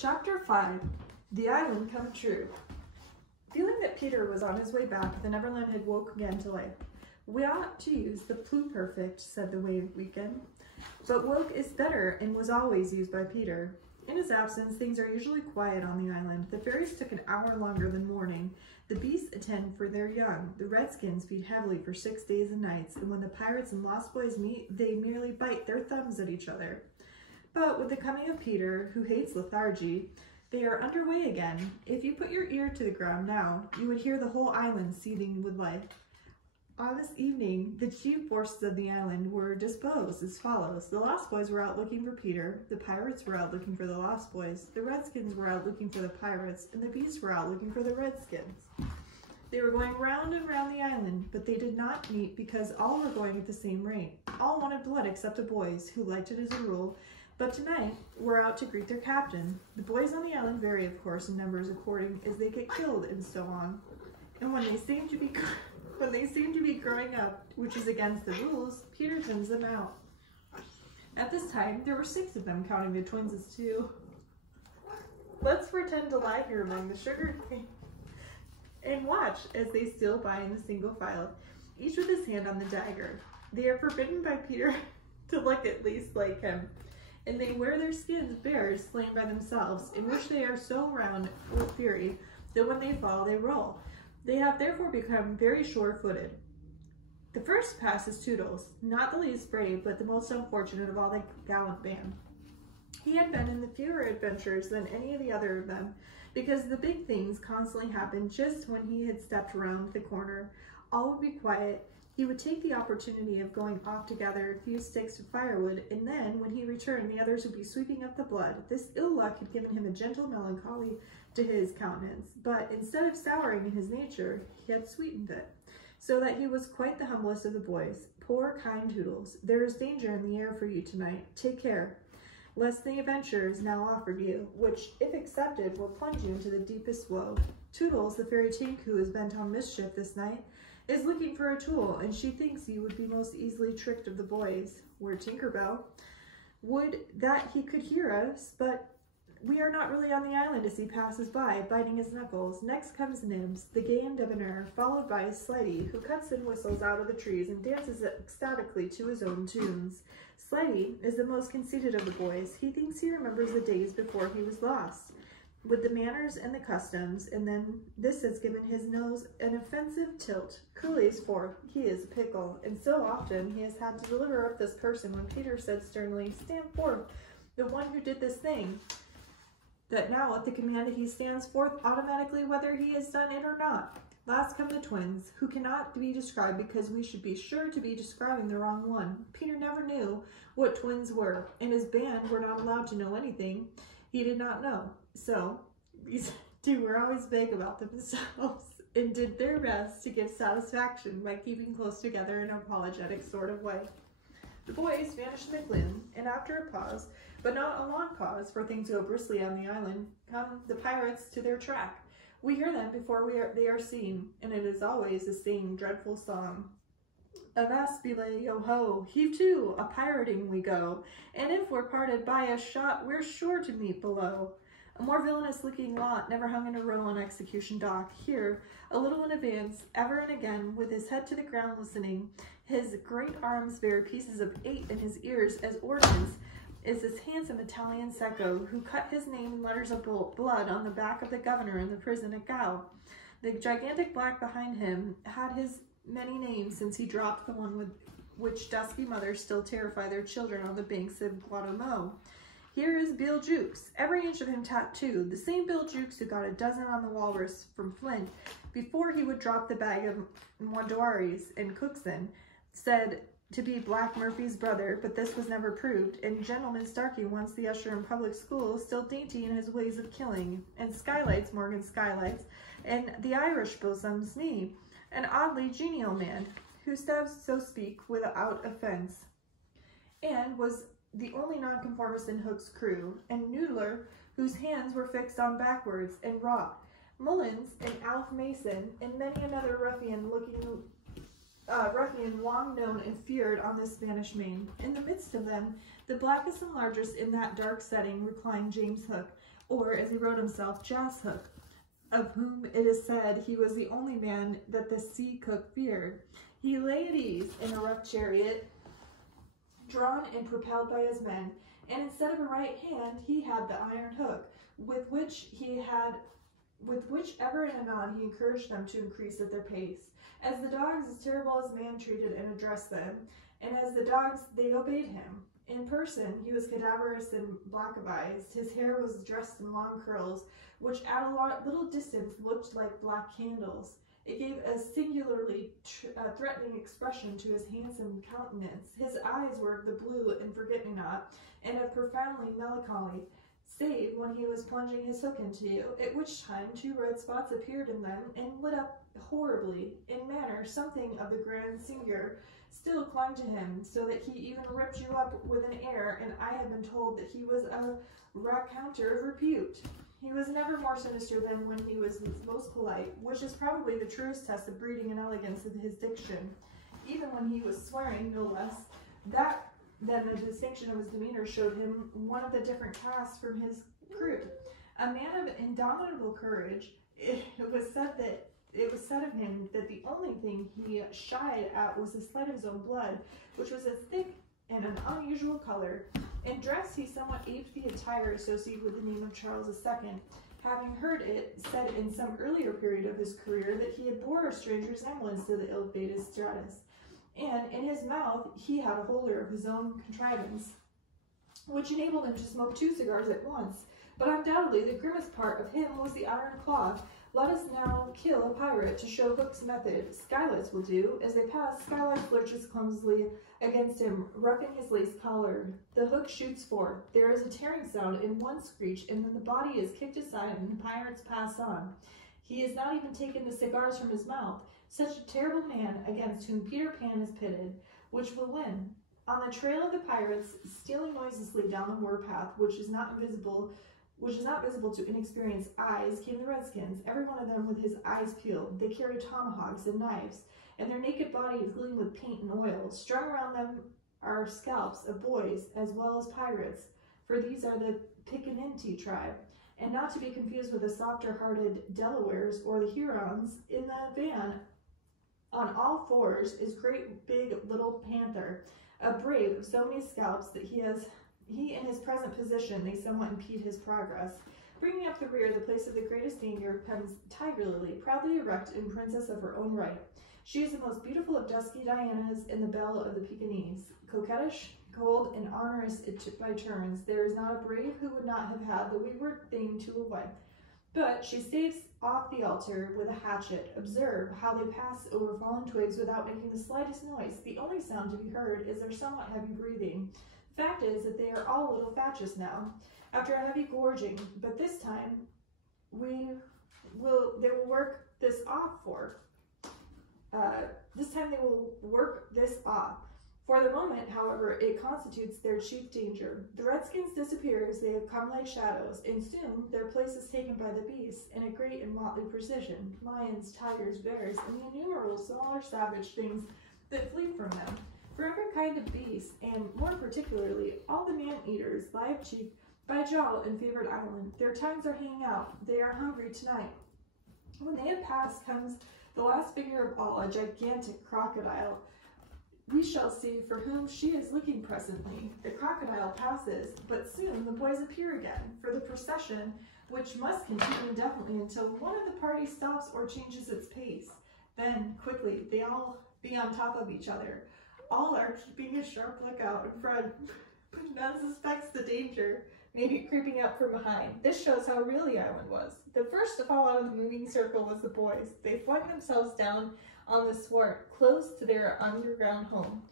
Chapter 5. The Island Come True. Feeling that Peter was on his way back, the Neverland had woke again to life. We ought to use the pluperfect, said the Wave Weekend. But woke is better and was always used by Peter. In his absence, things are usually quiet on the island. The fairies took an hour longer than morning. The beasts attend for their young. The redskins feed heavily for 6 days and nights, and when the pirates and lost boys meet, they merely bite their thumbs at each other. But with the coming of Peter, who hates lethargy, they are underway again. If you put your ear to the ground now, you would hear the whole island seething with life. On this evening, the chief forces of the island were disposed as follows. The Lost Boys were out looking for Peter, the pirates were out looking for the Lost Boys, the redskins were out looking for the pirates, and the beasts were out looking for the redskins. They were going round and round the island, but they did not meet because all were going at the same rate. All wanted blood except the boys, who liked it as a rule, but tonight were out to greet their captain. The boys on the island vary, of course, in numbers according as they get killed and so on. And when they seem to be growing up, which is against the rules, Peter thins them out. At this time, there were 6 of them, counting the twins as 2. Let's pretend to lie here among the sugar cane and watch as they steal by in the single file, each with his hand on the dagger. They are forbidden by Peter to look at least like him, and they wear their skins bare, slain by themselves, in which they are so round with fury that when they fall, they roll. They have therefore become very sure-footed. The first pass is Toodles, not the least brave, but the most unfortunate of all the gallant band. He had been in the fewer adventures than any of the other of them, because the big things constantly happened just when he had stepped around the corner. All would be quiet. He would take the opportunity of going off to gather a few sticks of firewood, and then, when he returned, the others would be sweeping up the blood. This ill luck had given him a gentle melancholy to his countenance, but instead of souring in his nature, he had sweetened it, so that he was quite the humblest of the boys. Poor, kind Toodles, there is danger in the air for you tonight. Take care, lest the adventure is now offered you, which, if accepted, will plunge you into the deepest woe. Toodles, the fairy Tink, who is bent on mischief this night, is looking for a tool, and she thinks you would be most easily tricked of the boys. Were Tinkerbell, would that he could hear us, but we are not really on the island as he passes by, biting his knuckles. Next comes Nibs, the gay and debonair, followed by Slidey, who cuts and whistles out of the trees and dances ecstatically to his own tunes. Slidey is the most conceited of the boys. He thinks he remembers the days before he was lost, with the manners and the customs, and then this has given his nose an offensive tilt. Cooley's forth, he is a pickle, and so often he has had to deliver up this person when Peter said sternly, "Stand forth, the one who did this thing," that now at the command he stands forth automatically whether he has done it or not. Last come the twins, who cannot be described because we should be sure to be describing the wrong one. Peter never knew what twins were, and his band were not allowed to know anything he did not know. So these 2 were always vague about themselves and did their best to give satisfaction by keeping close together in an apologetic sort of way. The boys vanished in the gloom, and after a pause, but not a long pause, for things go briskly on the island, come the pirates to their track. We hear them before they are seen, and it is always the same dreadful song. Avast belay, yo-ho, heave to, a pirating we go, and if we're parted by a shot, we're sure to meet below. A more villainous-looking lot never hung in a row on Execution Dock. Here, a little in advance, ever and again, with his head to the ground listening, his great arms bear pieces of 8 in his ears as ornaments, is this handsome Italian secco, who cut his name in letters of blood on the back of the governor in the prison at Gao. The gigantic black behind him had his many names since he dropped the one with which dusky mothers still terrify their children on the banks of Guatemala. Here is Bill Jukes, every inch of him tattooed, the same Bill Jukes who got a dozen on the walrus from Flint before he would drop the bag of moidores in Cookson, said to be Black Murphy's brother, but this was never proved, and Gentleman Starkey, once the usher in public school, still dainty in his ways of killing, and Skylights, Morgan Skylights, and the Irish bosom's knee, an oddly genial man, who stabs, so speak, without offense, and was the only nonconformist in Hook's crew, and Noodler, whose hands were fixed on backwards and wrought, Mullins and Alf Mason, and many another ruffian looking ruffian long known and feared on the Spanish Main. In the midst of them, the blackest and largest in that dark setting, reclined James Hook, or, as he wrote himself, Jas Hook, of whom it is said he was the only man that the sea cook feared. He lay at ease in a rough chariot, drawn and propelled by his men, and instead of a right hand, he had the iron hook, with which ever and anon he encouraged them to increase at their pace. As the dogs, as terrible as man, treated and addressed them, and as the dogs, they obeyed him. In person, he was cadaverous and black of eyes. His hair was dressed in long curls, which at a little distance looked like black candles. It gave a singularly threatening expression to his handsome countenance. His eyes were of the blue and forget-me-not, and of profoundly melancholy, save when he was plunging his hook into you, at which time 2 red spots appeared in them and lit up horribly. In manner, something of the grand singer still clung to him, so that he even ripped you up with an air, and I have been told that he was a raconteur of repute. He was never more sinister than when he was most polite, which is probably the truest test of breeding and elegance of his diction. Even when he was swearing, no less, then the distinction of his demeanor showed him one of the different castes from his crew. A man of indomitable courage, it was said of him that the only thing he shied at was the sight of his own blood, which was as thick and an unusual color. In dress, he somewhat aped the attire associated with the name of Charles II, having heard it said in some earlier period of his career that he had bore a strange resemblance to the ill-fated Stratus. And in his mouth he had a holder of his own contrivance, which enabled him to smoke 2 cigars at once. But undoubtedly the grimmest part of him was the iron claw. Let us now kill a pirate to show Hook's method. Skylights will do. As they pass, Skylight lurches clumsily against him, roughing his lace collar. The hook shoots forth. There is a tearing sound and one screech, and then the body is kicked aside and the pirates pass on. He has not even taken the cigars from his mouth. Such a terrible man against whom Peter Pan is pitted. Which will win? On the trail of the pirates, stealing noiselessly down the warpath, which is not visible to inexperienced eyes, came the Redskins, every one of them with his eyes peeled. They carried tomahawks and knives, and their naked bodies gleamed with paint and oil. Strung around them are scalps of boys as well as pirates, for these are the Piccaninny tribe, and not to be confused with the softer-hearted Delawares or the Hurons. In the van, on all fours, is great big little Panther, a brave of so many scalps that he in his present position, they somewhat impede his progress. Bringing up the rear, the place of the greatest danger, comes Tiger Lily, proudly erect and princess of her own right. She is the most beautiful of dusky Dianas and the belle of the Pekingese. Coquettish, cold, and onerous by turns, there is not a brave who would not have had the wayward thing to a wife. But she staves off the altar with a hatchet. Observe how they pass over fallen twigs without making the slightest noise. The only sound to be heard is their somewhat heavy breathing. The fact is that they are all a little fatuous now, after a heavy gorging, but this time they will work this off. For the moment, however, it constitutes their chief danger. The Redskins disappear as they have come like shadows, and soon their place is taken by the beasts in a great and motley procession: lions, tigers, bears, and the innumerable smaller savage things that flee from them. For every kind of beast, and more particularly all the man-eaters, lie of cheek, by Jowl and Favored Island. Their tongues are hanging out. They are hungry tonight. When they have passed comes the last figure of all, a gigantic crocodile. We shall see for whom she is looking presently. The crocodile passes, but soon the boys appear again, for the procession, which must continue indefinitely until one of the party stops or changes its pace. Then, quickly, they all be on top of each other. All are keeping a sharp lookout in front, but none suspects the danger, maybe creeping up from behind. This shows how real the island was. The first to fall out of the moving circle was the boys. They flung themselves down on the sward, close to their underground home.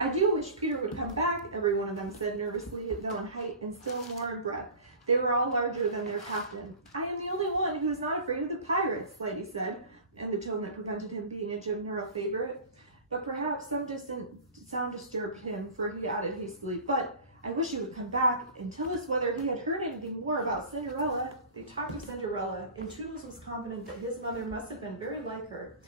I do wish Peter would come back, every one of them said nervously, though in height and still more in breadth. They were all larger than their captain. I am the only one who is not afraid of the pirates, Lighty said, in the tone that prevented him being a general favorite. But perhaps some distant sound disturbed him, for he added hastily, but I wish he would come back and tell us whether he had heard anything more about Cinderella. They talked of Cinderella, and Toodles was confident that his mother must have been very like her.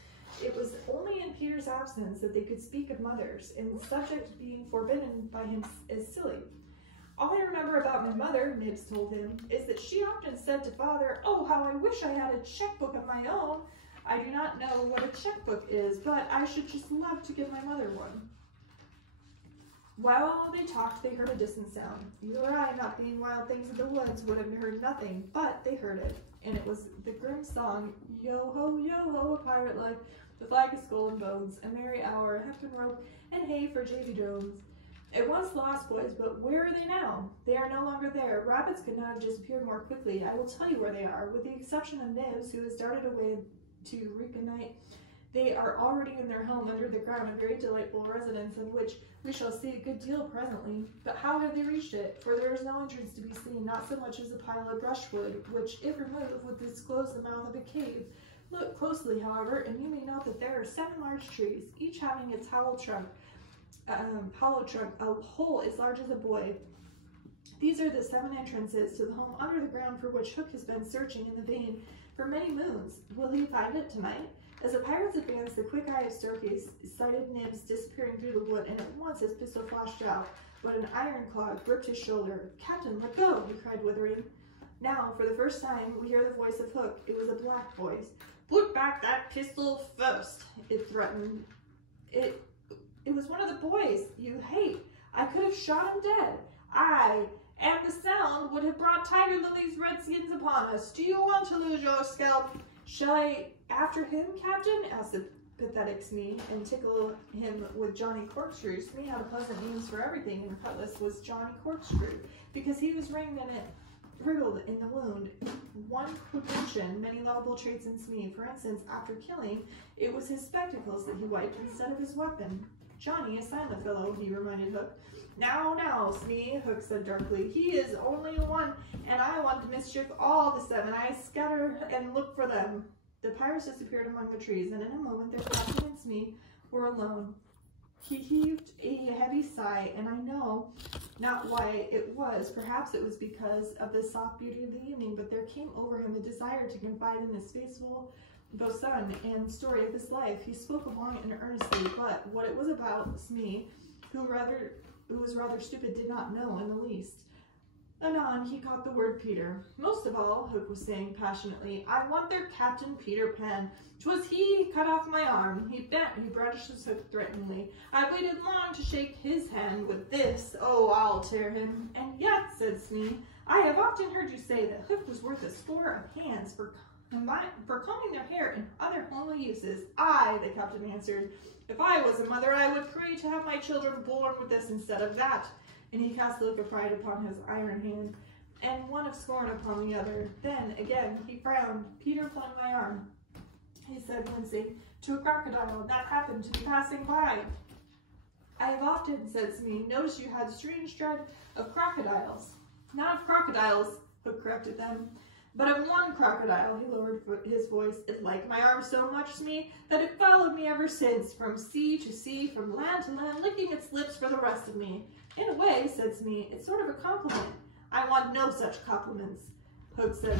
It was only in Peter's absence that they could speak of mothers, and the subject being forbidden by him is silly. All I remember about my mother, Nibs told him, is that she often said to father, "Oh, how I wish I had a checkbook of my own. I do not know what a checkbook is, but I should just love to give my mother one." While they talked, they heard a distant sound. You or I, not being wild things of the woods, would have heard nothing, but they heard it, and it was the grim song, yo ho, a pirate life, the flag, a skull and bones, a merry hour, a heft and rope, and hay for Davy Jones. It once lost, boys, but where are they now? They are no longer there. Rabbits could not have disappeared more quickly. I will tell you where they are, with the exception of Nibs, who has darted away to reconnoiter. They are already in their home under the ground, a very delightful residence, of which we shall see a good deal presently. But how have they reached it? For there is no entrance to be seen, not so much as a pile of brushwood, which, if removed, would disclose the mouth of a cave. Look closely, however, and you may note that there are 7 large trees, each having its hollow trunk, a hole as large as a boy. These are the 7 entrances to the home under the ground for which Hook has been searching in the vein for many moons. Will he find it tonight? As the pirates advanced, the quick eye of Starkey sighted Nibs disappearing through the wood, and at once his pistol flashed out, but an iron claw gripped his shoulder. "Captain, let go!" he cried, withering. Now, for the first time, we hear the voice of Hook. It was a black voice. "Put back that pistol first," it threatened. It was one of the boys you hate. I could have shot him dead. And the sound would have brought tiger lilies redskins upon us. Do you want to lose your scalp? Shall I after him, Captain? Asked the pathetic Smee, and tickle him with Johnny Corkscrew. Smee had a pleasant names for everything, and the cutlass was Johnny Corkscrew, because he was ringed and it wriggled in the wound. One could mention many lovable traits in Smee. For instance, after killing, it was his spectacles that he wiped instead of his weapon. Johnny, a silent fellow, he reminded Hook. Now, Smee, Hook said darkly. He is only one, and I want mischief all the 7. I scatter and look for them. The pirates disappeared among the trees, and in a moment their captain and Smee were alone. He heaved a heavy sigh, and I know not why it was. Perhaps it was because of the soft beauty of the evening, but there came over him a desire to confide in his faithful bosun and story of his life. He spoke long and earnestly, but what it was about, Smee, who was rather stupid, did not know in the least. Anon, he caught the word Peter. Most of all, Hook was saying passionately, I want their Captain Peter Pan. 'Twas he cut off my arm. He brandished his hook threateningly. I waited long to shake his hand with this. Oh, I'll tear him. And yet, said Smee, I have often heard you say that Hook was worth a score of hands for combing their hair and other homely uses. Aye, the captain answered. If I was a mother, I would pray to have my children born with this instead of that. And he cast a look of pride upon his iron hand, and one of scorn upon the other. Then, again, he frowned. Peter flung my arm, he said, wincing, to a crocodile that happened to be passing by. I have often, said Smee, noticed you had strange dread of crocodiles. Not of crocodiles, Hook corrected them, but of one crocodile. He lowered his voice. It liked my arm so much, Smee, that it followed me ever since, from sea to sea, from land to land, licking its lips for the rest of me. In a way, said Smee, it's sort of a compliment. I want no such compliments, Hook said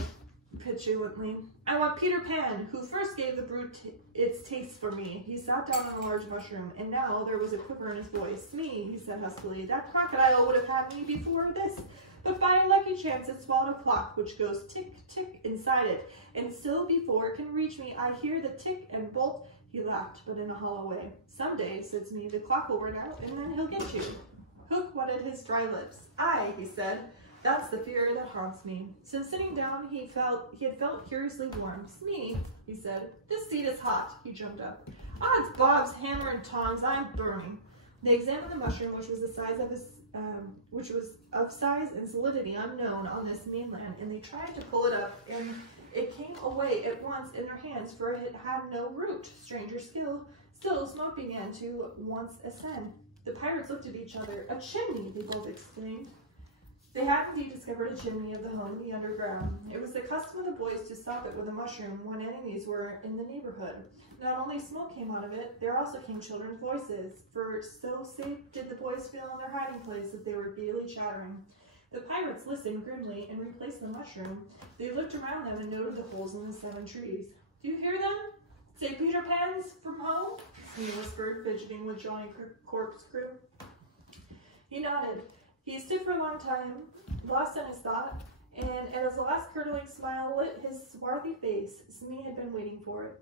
petulantly. I want Peter Pan, who first gave the brute its taste for me. He sat down on a large mushroom, and now there was a quiver in his voice. Smee, he said huskily, that crocodile would have had me before this, but by a lucky chance it swallowed a clock which goes tick, tick inside it, and still before it can reach me, I hear the tick and bolt. He laughed, but in a hollow way. Someday, said Smee, the clock will ring out, and then he'll get you. Hook wetted his dry lips. Aye, he said, that's the fear that haunts me. Since sitting down, he had felt curiously warm. Smee, he said, this seat is hot. He jumped up. Odds bobs, hammer and tongs, I'm burning. They examined the mushroom, which was of size and solidity unknown on this mainland, and they tried to pull it up, and it came away at once in their hands, for it had no root. Stranger still, smoke began to once ascend. The pirates looked at each other. A chimney, they both exclaimed. They had indeed discovered a chimney of the home in the underground. It was the custom of the boys to stop it with a mushroom when enemies were in the neighborhood. Not only smoke came out of it, there also came children's voices, for so safe did the boys feel in their hiding place that they were gaily chattering. The pirates listened grimly and replaced the mushroom. They looked around them and noted the holes in the 7 trees. Do you hear them? Say Peter Pan's from home? Smee whispered, fidgeting with Johnny Corkscrew. He nodded. He stood for a long time, lost in his thought, and as the last curdling smile lit his swarthy face, Smee had been waiting for it.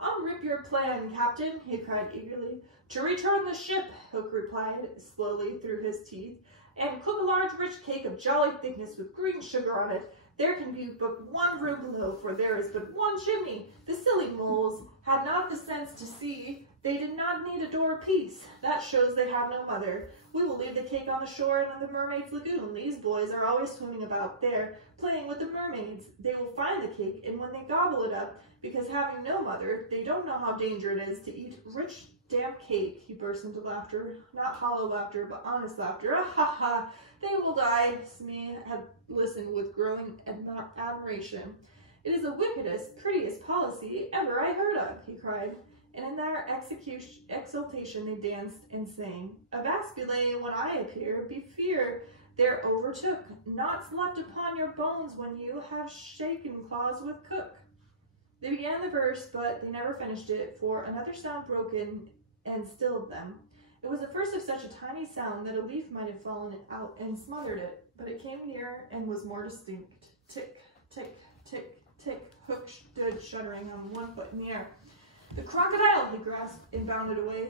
I'll rip your plan, Captain, he cried eagerly. To return the ship, Hook replied, slowly through his teeth, and cook a large rich cake of jolly thickness with green sugar on it. There can be but one room below, for there is but one chimney. The silly moles had not the sense to see. They did not need a door apiece. That shows they have no mother. We will leave the cake on the shore and in the mermaid's lagoon. These boys are always swimming about there, playing with the mermaids. They will find the cake, and when they gobble it up, because having no mother, they don't know how dangerous it is to eat rich, damp cake. He burst into laughter, not hollow laughter, but honest laughter. Ah, ha, ha. They will die. Smee had listened with growing admiration. It is the wickedest, prettiest policy ever I heard of, he cried. And in their exultation they danced and sang. Avast belay when I appear, be fear there overtook. Knots left upon your bones when you have shaken claws with cook. They began the verse, but they never finished it, for another sound broke in and stilled them. It was the first of such a tiny sound that a leaf might have fallen out and smothered it, but it came near and was more distinct. Tick, tick, tick, tick. Hook stood shuddering on one foot in the air. The crocodile, he grasped and bounded away,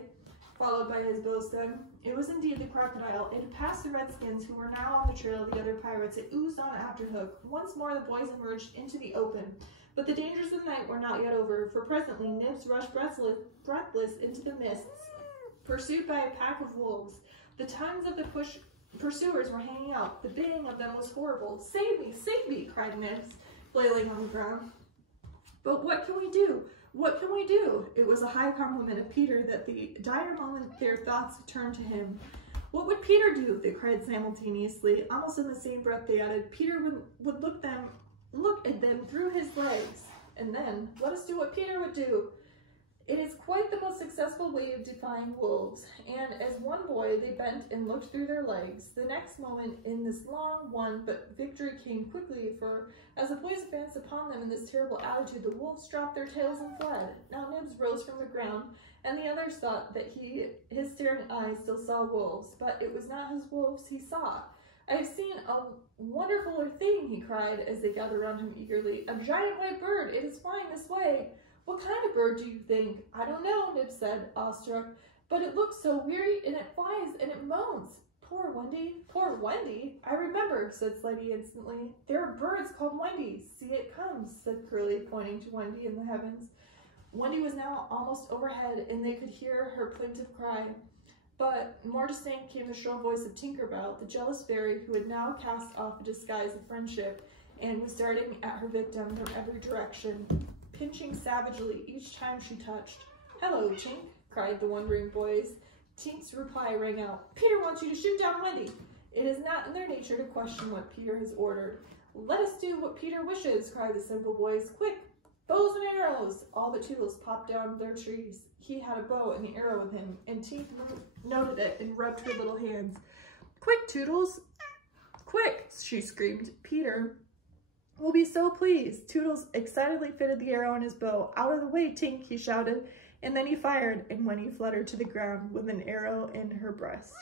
followed by his bowstring. It was indeed the crocodile. It had passed the redskins, who were now on the trail of the other pirates. It oozed on after Hook. Once more the boys emerged into the open. But the dangers of the night were not yet over, for presently Nibs rushed breathless into the mists, pursued by a pack of wolves. The tongues of the pursuers were hanging out. The baying of them was horrible. Save me, cried Nibs, flailing on the ground. But what can we do? What can we do? It was a high compliment of Peter that the dire moment their thoughts turned to him. What would Peter do? They cried simultaneously. Almost in the same breath they added, Peter would look at them through his legs. And then, let us do what Peter would do. It is quite the most successful way of defying wolves, and as one boy they bent and looked through their legs. The next moment in this long one, but victory came quickly, for as the boys advanced upon them in this terrible attitude, the wolves dropped their tails and fled. Now Nibs rose from the ground, and the others thought that his staring eyes still saw wolves, but it was not his wolves he saw. I have seen a wonderfuler thing, he cried as they gathered around him eagerly. A giant white bird. It is flying this way. What kind of bird do you think? I don't know, Nibs said, awestruck, but it looks so weary, and it flies, and it moans. Poor Wendy. Poor Wendy? I remember, said Slidey instantly. There are birds called Wendy. See, it comes, said Curly, pointing to Wendy in the heavens. Wendy was now almost overhead, and they could hear her plaintive cry. But more distinct came the shrill voice of Tinkerbell, the jealous fairy who had now cast off a disguise of friendship, and was darting at her victim from every direction, pinching savagely each time she touched. Hello, Tink, cried the wondering boys. Tink's reply rang out. Peter wants you to shoot down Wendy. It is not in their nature to question what Peter has ordered. Let us do what Peter wishes, cried the simple boys. Quick, bows and arrows. All but Toodles popped down their trees. He had a bow and the arrow with him, and Tink noted it and rubbed her little hands. Quick, Toodles, quick, she screamed. Peter will be so pleased. Toodles excitedly fitted the arrow in his bow. Out of the way, Tink, he shouted, and then he fired, and Wendy fluttered to the ground with an arrow in her breast.